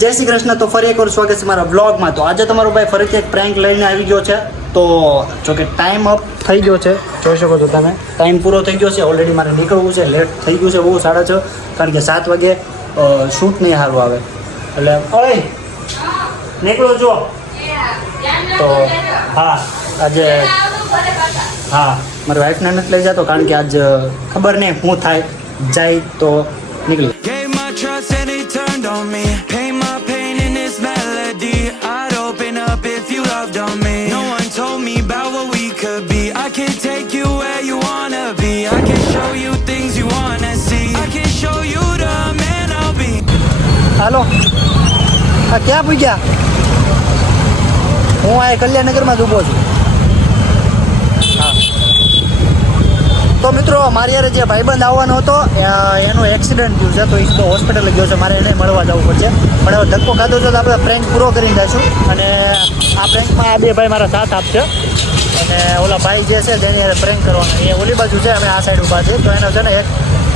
જય શ્રી કૃષ્ણ. તો ફરી એકવાર સ્વાગત છે મારા બ્લોગમાં તો આજે તમારો ભાઈ ફરીથી એક પ્રેન્ક લઈને આવી ગયો છે. તો જો કે ટાઈમ અપ થઈ ગયો છે. જોઈ શકો છો તમે. ટાઈમ પૂરો થઈ ગયો છે. ઓલરેડી મારે નીકળવું છે. લેટ થઈ ગયું છે. બહુ સાડા છ. કારણ કે સાત વાગે શૂટ નહીં સારું આવે. એટલે, અરે, નીકળો જો. તો, હા, આજે, હા, મારી વાઈફને નથી લઈ જતો કારણ કે આજ ખબર નહીં શું થાય. જાય તો નીકળી Gave my trust and it turned on me. Paint my pain in this melody. I'd open up if you loved on me. No one told me about what we could be. I can take you where you wanna be. I can show you things you wanna see. I can show you the man I'll be. હાલો હા ક્યાં પૂગ્યા હું આ કલ્યાણનગરમાં જ ઊભો છું તો મિત્રો, મારી યારે જે ભાઈબંધ આવવાનો હતો એનો એક્સિડન્ટ થયું છે. તો એ તો હોસ્પિટલ ગયો છે. મારે એને મળવા જવું પડશે. પણ હવે ધક્કો ખાધો છે તો આપણે પ્રેન્ક પૂરો કરીને જઈશું. અને આ પ્રેન્કમાં આ બે ભાઈ મારા સાથ આપશે. અને ઓલા ભાઈ જે છે તેની યારે પ્રેન્ક કરવાનો એ ઓલી બાજુ છે, અમે આ સાઈડ ઊભા છે તો એનો છે ને એક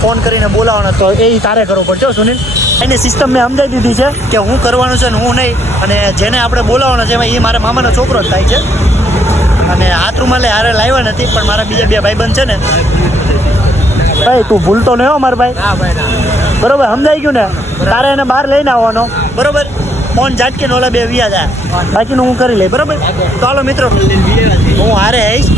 ફોન કરીને બોલાવવાનો તો એ તારે કરવો પડશે સુનિલ. એની સિસ્ટમ મેં સમજાવી દીધી છે કે હું કરવાનું છે ને હું નહીં. અને જેને આપણે બોલાવવાનો છે, એમાં એ મારા મામાનો છોકરો જ થાય છે. અને હાથ રૂમાલે હારે લાવ્યા નથી પણ મારા બીજા બે ભાઈબંધ છે ને ભાઈ તું ભૂલતો નહીં હો મારા ભાઈ. બરોબર સમજાઈ ગયું ને? તારે એને બહાર લઈને આવવાનો. બરોબર. ફોન જાટકે ઓલા બે વ્યા જાય. બાકીનું હું કરી લઈ બરોબર. ચાલો મિત્રો હું હારે આવીશ.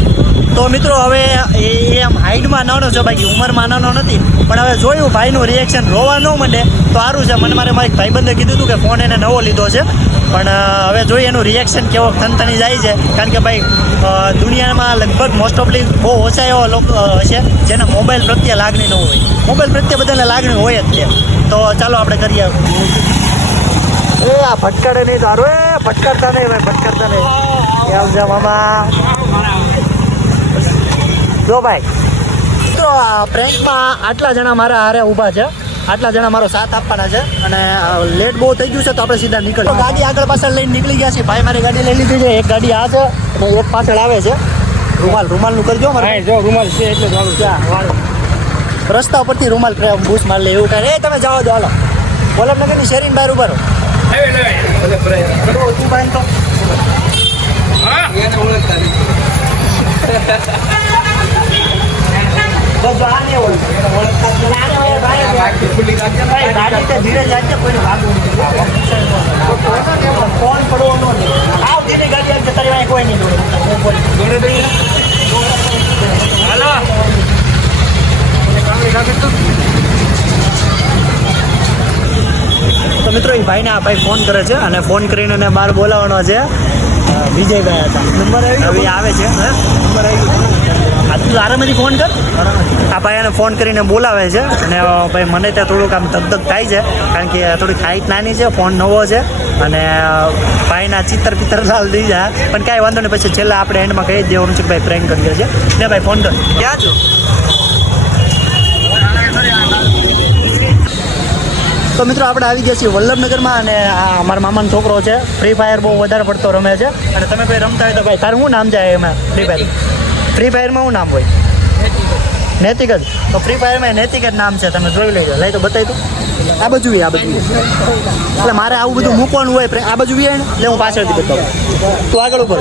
તો મિત્રો હવે એ એમ હાઈટમાં નાનો છે બાકી ઉંમરમાં નાનો નથી. પણ હવે જોયું ભાઈનું રિએક્શન રોવા ન માંડે, તો સારું છે. મને મારે મારી ભાઈબંધે કીધું હતું કે ફોન એને નવો લીધો છે. પણ હવે જોઈએ એનું રિએક્શન કેવો થનથની જાય છે. કારણ કે ભાઈ દુનિયામાં લગભગ મોસ્ટ ઓફલી બહુ ઓછા એવા લોકો હશે જેને મોબાઈલ પ્રત્યે લાગણી ન હોય. મોબાઈલ પ્રત્યે બધાને લાગણી હોય જ છે. તો ચાલો આપણે કરીએ. એ, આ ભટકાડે નહીં તારું એ ભટકાડતા નહીં, ભાઈ ભટકાડતા નહીં. કેમ છે મામા. જો ભાઈ તો આ પ્રેન્કમાં આટલા જણા મારા હારે ઊભા છે. આટલા જણા મારો સાથ આપવાના છે અને લેટ બહુ થઈ ગયું છે તો આપણે સીધા નીકળી ગાડી આગળ પાછળ લઈને નીકળી ગયા છીએ. ભાઈ મારી ગાડી લઈ લીધી છે. એક ગાડી આ છે અને એક પાછળ આવે છે. રૂમાલ રૂમાલનું કરજો મારે જો રૂમાલ છે એટલે ચાલુ વાળું છે. વાળું. રસ્તા પરથી રૂમાલ બૂસ માર લે એવું કરે. એ તમે જાઓ જો હાલો. વલ્લભનગરની શેરીન બહાર ઊભા રહો. બરોબર, તું બાંધ તો બસ આ નહીં ઓળખતા. આને હવે ભાઈ ભાઈ, ગાડી તો ધીરે કોઈને ભાગવું ફોન પડવો ન આવ કોઈ નહીં તો મિત્રો એ ભાઈને આ ભાઈ ફોન કરે છે અને ફોન કરીને એને બહાર બોલાવવાનો છે. વિજયભાઈ હતા. નંબર આવી આવે છે? નંબર આવી આ તું આરામથી ફોન કર. આ ભાઈ એને ફોન કરીને બોલાવે છે અને ભાઈ મને ત્યાં થોડુંક આમ ધગધગ થાય છે કારણ કે થોડીક હાઈટ નાની છે ફોન નવો છે અને ભાઈના ચિત્તર પિત્તર લાલ થઈ જાય. પણ કાંઈ વાંધો નહીં પછી છેલ્લા આપણે એન્ડમાં કહી દેવાનું છે કે ભાઈ પ્રેન્ક દે છે ને ભાઈ ફોન કર. ક્યાં છો? તો મિત્રો આપણે આવી ગયા છીએ વલ્લભનગરમાં અને આ અમારા મામાનો છોકરો છે. ફ્રી ફાયર બહુ વધારે પડતો રમે છે. અને તમે ભાઈ રમતા હોય તો ભાઈ, તારું શું નામ જાય એમાં? ફ્રી ફાયર ફ્રી ફાયરમાં શું નામ હોય? નૈતિક જ તો ફ્રી ફાયરમાં નૈતિક જ નામ છે, તમે જોઈ લેજો. લઈ તો બતાવી તું આ બાજુ આ બાજુ એટલે મારે આવું બધું મૂકવાનું હોય આ બાજુ ને એટલે હું પાછળથી બતાવું. તું આગળ ઉપર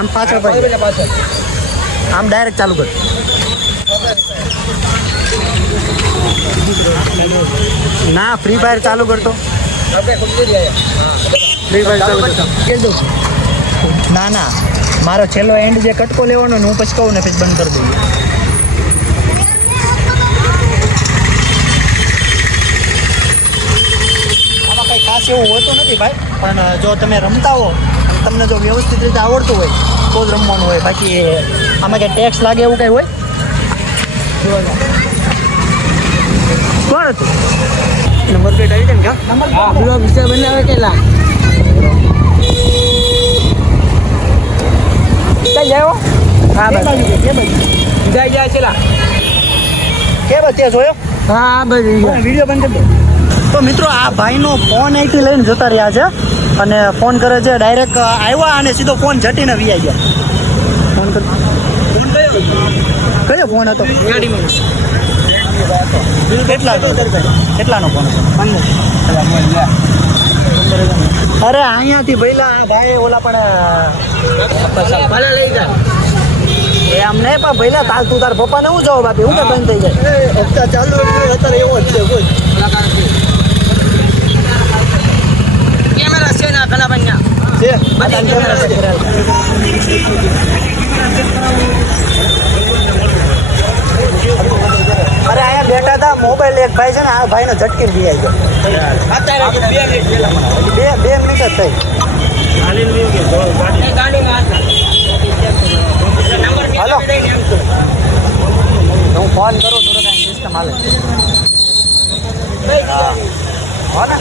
આમ પાછળ આમ ડાયરેક્ટ ચાલુ કર. ના ફ્રી ફાયર ચાલુ કરતો. ફ્રી ના ના. મારો છેલ્લો એન્ડ જે કટકો લેવાનો હું પછી કહું ને પછી બંધ કરી દઈએ. આમાં કંઈ ખાસ એવું હોતું નથી ભાઈ, પણ જો તમે રમતા હો, તમને જો વ્યવસ્થિત રીતે આવડતું હોય, તો જ રમવાનું હોય. બાકી આમાં કંઈ ટેક્સ લાગે એવું કંઈ હોય? આવી હા બાજુ બાજુ જાય છેલા બાજુ જોયો હા આ વીડિયો બંધ તો મિત્રો, આ ભાઈનો ફોન અહીંથી લઈને જતા રહ્યા છે અને ફોન કરે છે ડાયરેક્ટ આવ્યા અને સીધો ફોન જટીને વી ગયા. ફોન કર કયો ફોન હતો? કેટલા કેટલાનો ફોન અરે અહીંયાથી ભઈલા ભાઈ ઓલા પણ ભલે લઈ જાય એ અમને નહીં પણ ભઈલા તાર તું તાર પપ્પાને હું જવાબ આપી? હું કે બંધ થઈ જાય. હપ્તા ચાલુ અત્યારે એવો જ છે કોઈ કેમેરા છે ના ઘણા છે. બધા કેમેરા છે. અરે આયા બેઠા હતા, મોબાઈલ એક ભાઈ છે ને, આ ભાઈનો ઝટકી બી આવી ગયો. બે બે મિનિટ જ થઈ. હાલો. હું ફોન કરું થોડો કાંઈ સિસ્ટમ હાલે. ને?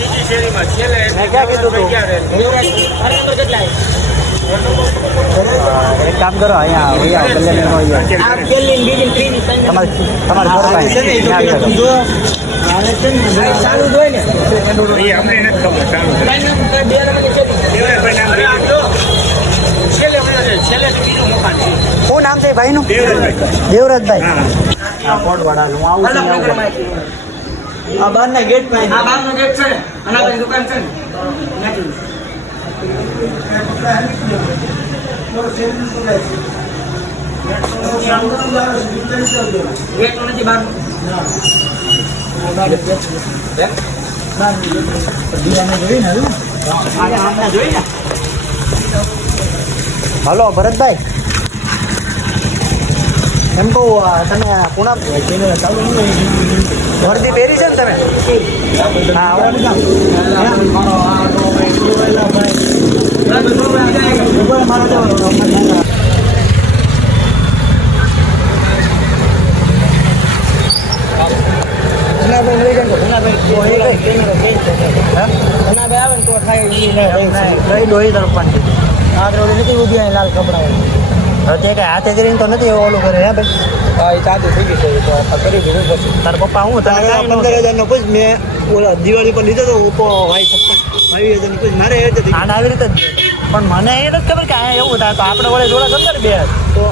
મેં ક્યાં કીધું તું? એક કામ કરો અહીંયા અહીંયા. કલ્યાણીનો અહીંયા આ તમારે આવી જાઓ. ચાલુ જ હોય ને. મકાન છે. શું નામ છે ભાઈનું? દેવરાજભાઈ. હા. કોટવાડાનું આવું. આ બહારના ગેટ આ બારનો ગેટ છે ને અનાજની દુકાન છે ને ત્યાંથી. ગેટ તો નથી બારનો. હલો ભરતભાઈ. એમ કહું તમે પૂણા વર્દી પહેરી છે ને તમે? હા લાલ કપડા તે હાથે કરીને તો નથી ઓલું કરે હે ભાઈ તાર પપ્પા હું? તારે પંદર હજાર નો મેં દિવાળી પર લીધો તો ઓપ્પો વાય છપ્પન બાવીસ હતી નો મારે એ જ હતી. આને આવી રીતે પણ મને એ નથી ખબર કે આ એવું થાય તો આપણે વડે જોડા કરતા ને બે. તો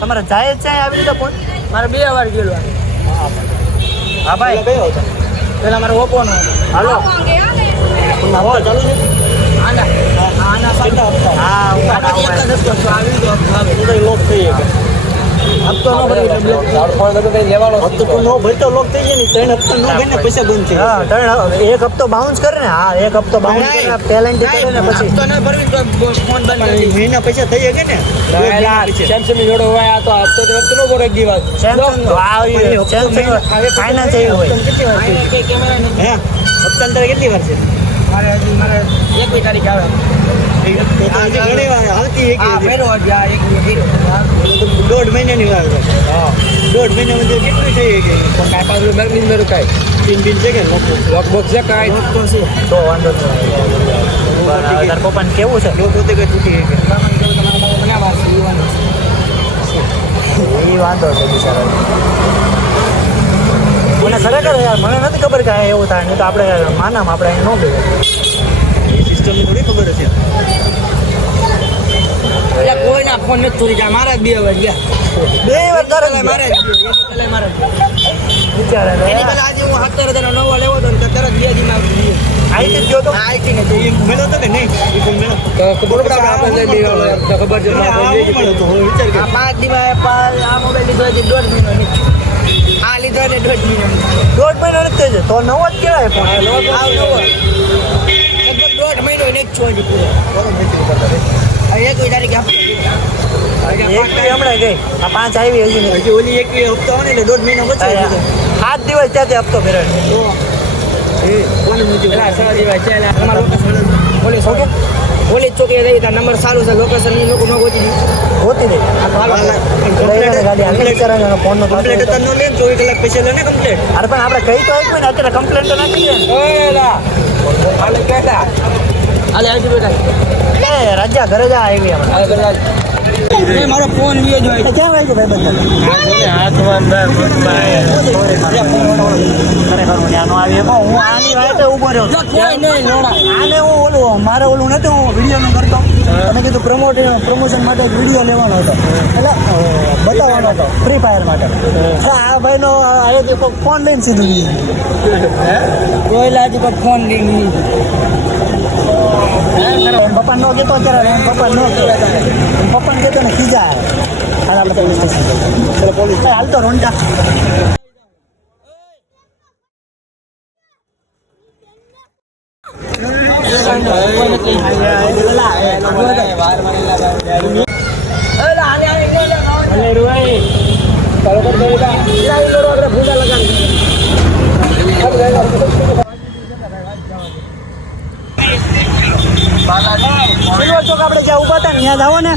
તમારે જાય જ છે આવી રીતે ફોન? મારે બે વાર ગયેલો હા ભાઈ. કયો હતો? પેલા મારે ઓપો નો હાલો. હપ્તા ચાલુ છે? આના આના હા હું. આવી ગયો હપ્તો આવે. તો લોક થઈ જાય હપ્તો ન બ્લોક. હપ્તો નો ભરતો લોક થઈ જાય ને ત્રણ હપ્તા નો ભરીને પૈસા બંધ છે હા ત્રણ એક હપ્તો બાઉન્સ કરે ને હા એક હપ્તો બાઉન્સ કરે પેલેન્ટી કરે ને પછી. હપ્તો ન ભરવી તો ફોન બંધ મહિના પૈસા થઈ જાય ને. સેમસંગ જોડો હોય આ તો હપ્તો તો હપ્તો નો ભરો સેમસંગ આ સેમસંગ ફાઇનાન્સ હોય. હે હપ્તા અંતરે કેટલી વાર છે? મારે હજી મારે એકવી તારીખ આવે દોઢ મહિનાની વાર દોઢ મહિનામાં તો કેટલું થઈ ગઈ કાંઈ પાછું બેંકની અંદર કાંઈ પિન પિન છે કે લોક લોક છે કાંઈ લોક તો છે તો વાંધો નહીં પપ્પાને કેવું છે લોકો પોતે કઈ તૂટી ગઈ. એ વાંધો છે બિચારા મને ખરેખર યાર મને નથી ખબર કે આ એવું થાય નહીં તો આપણે માનામ આપણે અહીં ન ગયું એ સિસ્ટમની થોડી ખબર હશે. એટલે કોઈના ફોન નથી ચોરી જાય મારા બે વાર ગયા. બે વાર દર કલાઈ મારે ગયો. મારે ગયો. બિચારા એની કલાઈ આજે હું સત્તર હજાર નવો લેવો હતો ને તો તરત બે દીમાં આવી ગયો. આઈ ગયો તો? આ IT ને તો એ મેળો હતો કે નહીં? એ ફોન મેળો ખબર પડે આપણે લઈ લેવાનો તો ખબર વિચાર પાંચ દિવસ આ મોબાઈલ લીધો હજી દોઢ મહિનો નહીં. એટલે દોઢ મહિનો દોઢ મહિનો નથી થઈ તો નવો જ કહેવાય ફોન નવો. લગભગ દોઢ મહિનો નહીં જ છો હજી પૂરો એકવી તારીખે એક બી હમણાં ગઈ. આ પાંચ આવી હજી હજી ઓલી એક હપ્તા હોય ને એટલે દોઢ મહિનો બચે સાત દિવસ ત્યાંથી હપ્તો ફેરવે કોને મૂક્યું? પેલા છ દિવસ પોલીસ ઓકે પોલીસ ચોકી રહી ત્યાં નંબર સારું છે લોકેશન એ લોકો ન ગોતી દીધું. હોતી નહીં. કમ્પ્લેટ ગાડી હાલે ફોનનો કમ્પ્લેટ હતા નો લે ચોવીસ કલાક પૈસા લે ને કમ્પ્લેટ અરે પણ આપણે કહી તો આપ્યું ને અત્યારે કમ્પ્લેન તો નાખી દે બેટા. એ રાજા ઘરે જા આવી કહેતા એ મારો ફોન જ હોય. ક્યાં વાગ્યો ભાઈ હાથમાં ખરેખર હું ત્યાં આવી હું આની વાટે ઊભો રહ્યો જો કોઈ નહીં લોડા આને હું ઓલું મારે ઓલું નતું હું વિડીયોનું કરતો. તમે કીધું પ્રમોટ પ્રમોશન માટે વીડિયો લેવાનો હતો. એટલે બતાવવાનો હતો ફ્રી ફાયર માટે. આ ભાઈનો આજે ફોન લઈને સીધું. ગયું. કોઈ લાજી પર ફોન લઈને નહીં. પપ્પા નો કહેતો અત્યારે પપ્પા નો એમ પપ્પાને કહેતો ને ખીજા હાલ તો રોંડા સિલ્વર ચોક આપણે જ્યાં ઊભા હતા ને ત્યાં જાઓ ને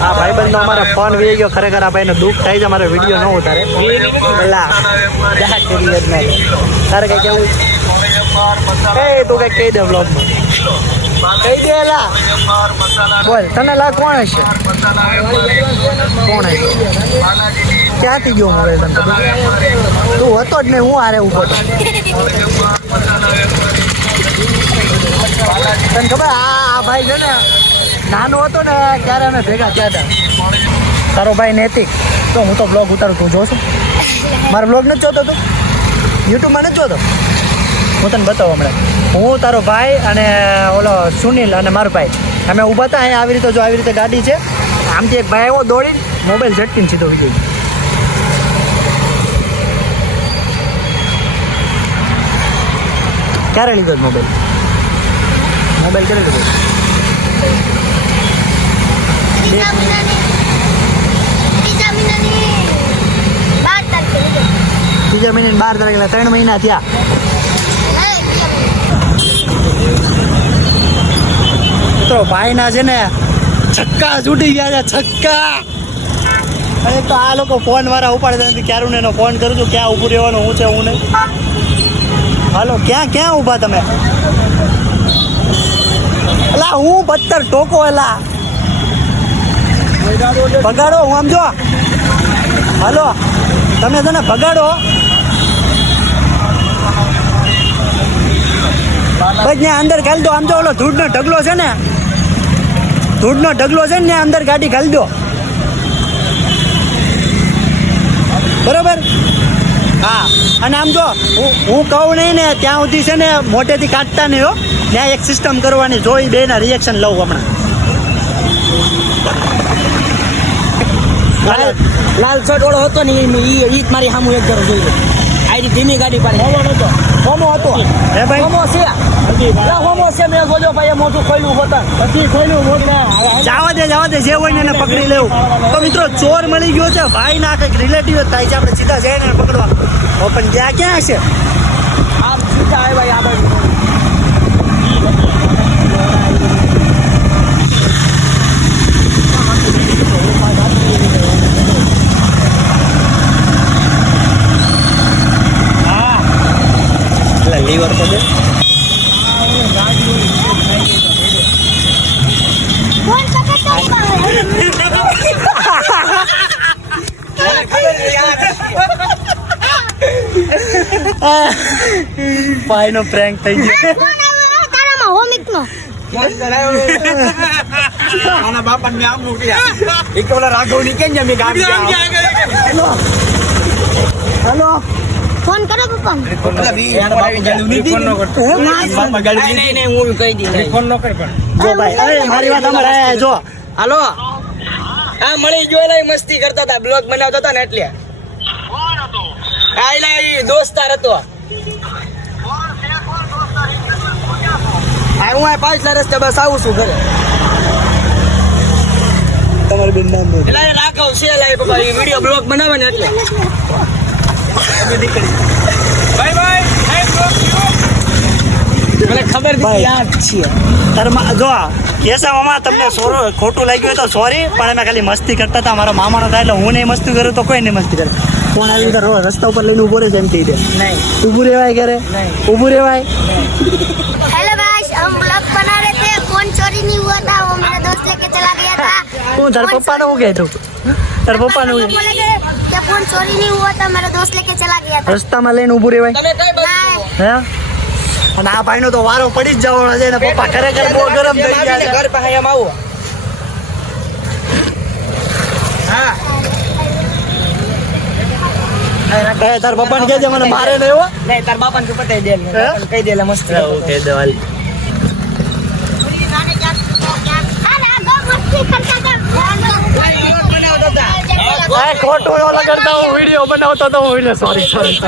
આ ભાઈબંધનો અમારે ફોન વી ગયો ખરેખર આ ભાઈને દુઃખ થાય છે, અમારો વીડિયો ન ઉતારે. લા જા કરી જ નહીં તારે કઈ કેવું એ, તું કઈ કહી દે બ્લોગમાં કહી દે લા બોલ, તને લા કોણ હશે? કોણ હશે? ક્યાંથી ગયો મળે તને તું હતો જ નહીં, હું હારે ઊભો તને ખબર? આ ભાઈ છે ને નાનો હતો ને, ત્યારે અમે ભેગા થયા હતા. તારો ભાઈ નૈતિક તો હું તો બ્લોગ ઉતારું, તું જોશું મારો બ્લોગ નથી જોતો તું? યુટ્યુબમાં નથી જોતો? હું તને બતાવું હમણાં. હું, તારો ભાઈ અને, ઓલો સુનિલ અને મારો ભાઈ. અમે ઊભા હતા, અહીંયા આવી રીતે જો આવી રીતે ગાડી છે. આમથી એક ભાઈ આવ્યો દોડીને, મોબાઈલ ઝટકીને સીધો વિજય ક્યારે લીધો મોબાઈલ? મોબાઈલ ક્યારે લીધો ત્રીજા મહિને બાર તારીખે ત્રણ મહિના થયા. મિત્રો ભાઈના છે ને છક્કા છૂટી ગયા છે, છક્કા. અને તો આ લોકો ફોન વાળા ઉપાડે નથી ક્યારું એનો ફોન કરું છું, ક્યાં ઊભું રહેવાનું, હું છે, હું નહીં. હાલો, ક્યાં ક્યાં ઊભા તમે? અલા, હું બત્તર ટોકો એલા ભગાડો હું આમ જો હાલો તમે છે ને ભગાડો. ત્યાં અંદર ખાલી દો આમ તો ઓલો ધૂળનો ઢગલો છે ને. ધૂળનો ઢગલો છે ને ત્યાં અંદર ગાડી ઘાલ દો. બરોબર? હા. અને આમ જો હું હું કહું નહીં ને ત્યાં સુધી છે ને મોટેથી કાઢતા નહીં હો. ત્યાં એક સિસ્ટમ કરવાની જોઈ બેના રિએક્શન લઉં હમણાં. લાલ શર્ટ વાળો હતો ને એ જ મારી સામું એક જરો જોઈએ આઈ ધીમી ગાડી પર હોમો નતો. હોમો હતો. હે ભાઈ? હોમો છે. હોમો છે? મેં જોજો ભાઈ મોટું ખોલ્યું હોતા પછી ખોલ્યું મોટું જવા દે જવા દે જે હોય ને એને પકડી લેવું. તો મિત્રો ચોર મળી ગયો છે. ભાઈ ના કંઈક રિલેટિવ થાય છે. આપણે સીધા જઈને પકડવા. પણ ત્યાં ક્યાં છે આ સીધા આવ્યા આ બાજુ. લીવર તો દે ભાઈ નો પ્રેન્ક થઈ ગયો. તારામાં હોમિકનો આના બાપા મેં આમ મૂક્યા એક ઓલા રાઘવની કેમ જમી ગાડી હલો. ફોન કરો પપ્પા જો ભાઈ અરે મારી વાત અમારે જો. હાલો? હા મળી ગયો એલા મસ્તી કરતા હતા બ્લોગ બનાવતા હતા ને એટલે. હા ઈ દોસ્તાર હતો. હા હું આ પાછલા રસ્તે બસ આવું છું ઘરે. તમારું બેન નામ એટલે રાઘવ છે લાઈ બાબા ઈ બ્લોગ બનાવે ને એટલે. બાજુ નીકળી. બાય બાય મને ખબર નથી યાદ છીએ તારમાં જો કેસાવામાં તમને સોરો ખોટું લાગ્યું તો સોરી પણ અમે ખાલી મસ્તી કરતા હતા. મારો મામાનો થાય એટલે હું નહીં મસ્તી કરું તો કોઈ નહીં મસ્તી કરે. કોણ આવી રીતે રસ્તા ઉપર લઈને ઊભો રહેશે એમ કહી દે. નહીં. ઊભું રહેવાય ઘરે ઊભું રહેવાય? હેલો ગાઈસ હમ બ્લોગ બના રહે ફોન ચોરી નહીં હુઆ થા વો મેરા દોસ્ત લેકે ચલા ગયા થા હું તાર પપ્પાને હું કહેતો તાર પપ્પાને હું કહે? बोले कि क्या फोन चोरी नहीं हुआ था मेरा दोस्त लेके चला गया था રસ્તામાં લઈને ઊભું રહેવાય તમે કઈ બાજુ नहीं, હે અને આ ભાઈનો તો વારો પડી જ જવાનો છે ને પપ્પા ખરેખર બહુ ગરમ થઈ ગયા છે ઘર પાસે એમ આવો હા કહે તાર પપ્પાને કહેજે મને મારે નહીં હો નહીં તાર બાપાને તું પતાઈ દે બાપાને કહી દે એટલે મસ્ત કહી દે ખોટું ઓલા કરતા હું વીડિયો બનાવતો તો હું સોરી સોરી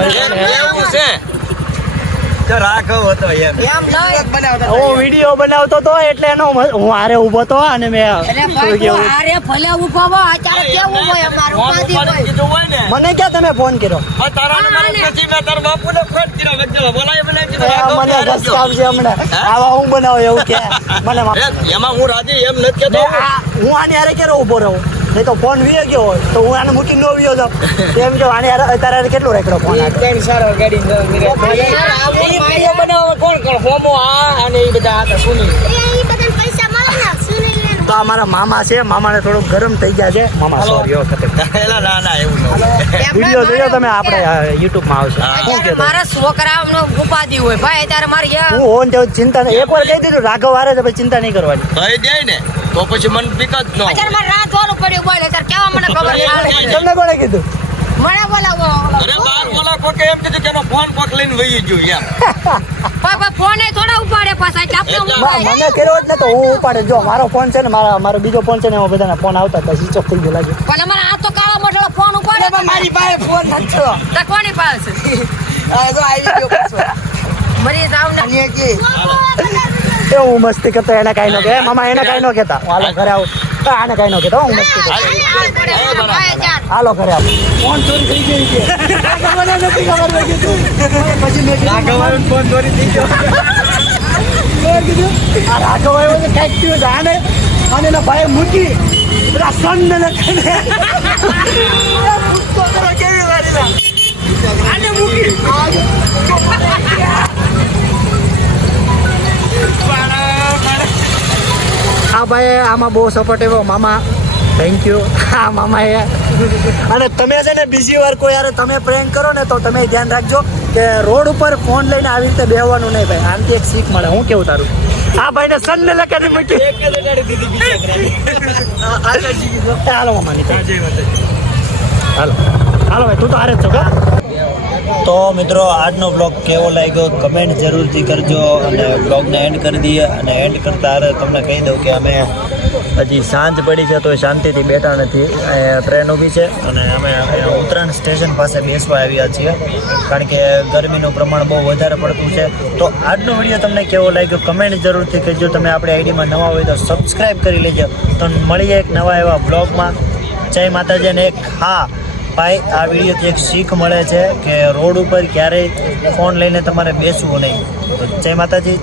વીડિયો બનાવતો તો એટલે એનો હારે ઊભો તો અને મેં મને ક્યાં તમે ફોન કર્યો? મને ઘસકાવશે હમણાં. આવા હું બનાવ એવું કે? મને એમાં હું રાજી એમ નથી હું આની હારે ક્યારે ઊભો રહું? નહીં તો ફોન વીએ ગયો હોય. તો હું આને મૂકીને નો વીયો જાઉં. એમ કે આને અત્યારે કેટલો રેકડો ફોન ત્રણ સારો ગાડી બનાવવા કોણ કોણ હોમો આ અને એ બધા હતા સુની તો અમારા મામા છે મામાને થોડુંક ગરમ થઈ ગયા છે. મામા સોરી ના ના એવું વીડિયો જોયો તમે આપણે યુટ્યુબમાં આવશે. શું કહેતો? મારા છોકરાનો ઉપાધિ હોય. ભાઈ અત્યારે મારે હું હોન તેવું ચિંતા નહીં. એકવાર કહી દીધું રાઘવ હારે તો ચિંતા નહીં કરવાની. ભાઈ દે ને. તો પછી મન પીક જ ન અત્યારે મારે રાત વાળું પડ્યું બોલે. અત્યારે કેવા મને ખબર નહીં. તમને કોણે કીધું? મને બોલાવો. અરે બાર બોલા કોકે એમ કીધું કે એનો ફોન કોક લઈને વહી ગયો એમ. પાપા ફોને થોડા ઉપાડે પાછા એટલે આપણે ઉપાડે. મને કર્યો ને તો હું ઉપાડે. જો મારો ફોન છે ને મારા મારો બીજો ફોન છે ને એમાં બધાના ફોન આવતા હતા સ્વિચ ઓફ થઈ ગયો લાગે. પણ અમારા આ તો કાળા મોઢાળો ફોન ઉપાડે પણ મારી પાસે ફોન નતો તો કોની પાસે? આ જો આવી ગયો પાછો. મરી જાવ ને. અને કે. એ હું મસ્તી કરતો એને કાંઈ ન કે. મામા એને કાંઈ ન કહેતા. હાલો ઘરે આવું. આને કઈ નો કહેતા હો. હાલો ઘરે આપ ફોન ચોરી થઈ ગઈ છે. મને નથી ખબર મેં તું. પછી મેં કીધું ફોન ચોરી થઈ ગયો. મેં કીધું આ રાઘવ આવ્યો કંઈક થયું છે? આને અને એના ભાઈ મૂકી. પેલા સન ને લખીને કેવી આને મૂકી. આ ભાઈ આમાં બહુ સપોર્ટ એવો મામા થેન્ક યુ હા મામા એ અને તમે છે ને બીજી વાર કોઈ યાર તમે પ્રેન્ક કરો ને તો તમે ધ્યાન રાખજો કે રોડ ઉપર ફોન લઈને આવી રીતે બેહવાનું નહીં ભાઈ. આનાથી એક શીખ મળે. હું કેવું તારું? આ ભાઈને સન ને લખાડી મૂકી હાલો મામા હાલો. હાલો ભાઈ તું તો હારે જ છો કા? તો મિત્રો, આજનો બ્લોગ કેવો લાગ્યો? કમેન્ટ જરૂરથી કરજો અને બ્લોગને એન્ડ કરી દઈએ. અને એન્ડ કરતા તમને કહી દઉં કે અમે હજી સાંજ પડી છે તો શાંતિથી બેઠા નથી. ટ્રેન ઊભી છે અને અમે ઉત્તરાયણ સ્ટેશન પાસે બેસવા આવ્યા છીએ. કારણ કે ગરમીનું પ્રમાણ બહુ વધારે પડતું છે. તો આજનો વીડિયો તમને કેવો લાગ્યો? કમેન્ટ જરૂરથી કહેજો. તમે આપણી આઈડીમાં નવા હોય તો સબસ્ક્રાઈબ કરી લેજો. તો મળીએ એક નવા એવા બ્લોગમાં જય માતાજી અને એક હા. ભાઈ, આ વિડીયોથી એક શીખ મળે છે કે રોડ ઉપર ક્યારેય ફોન લઈને તમારે બેસવું નહીં. જય માતાજી.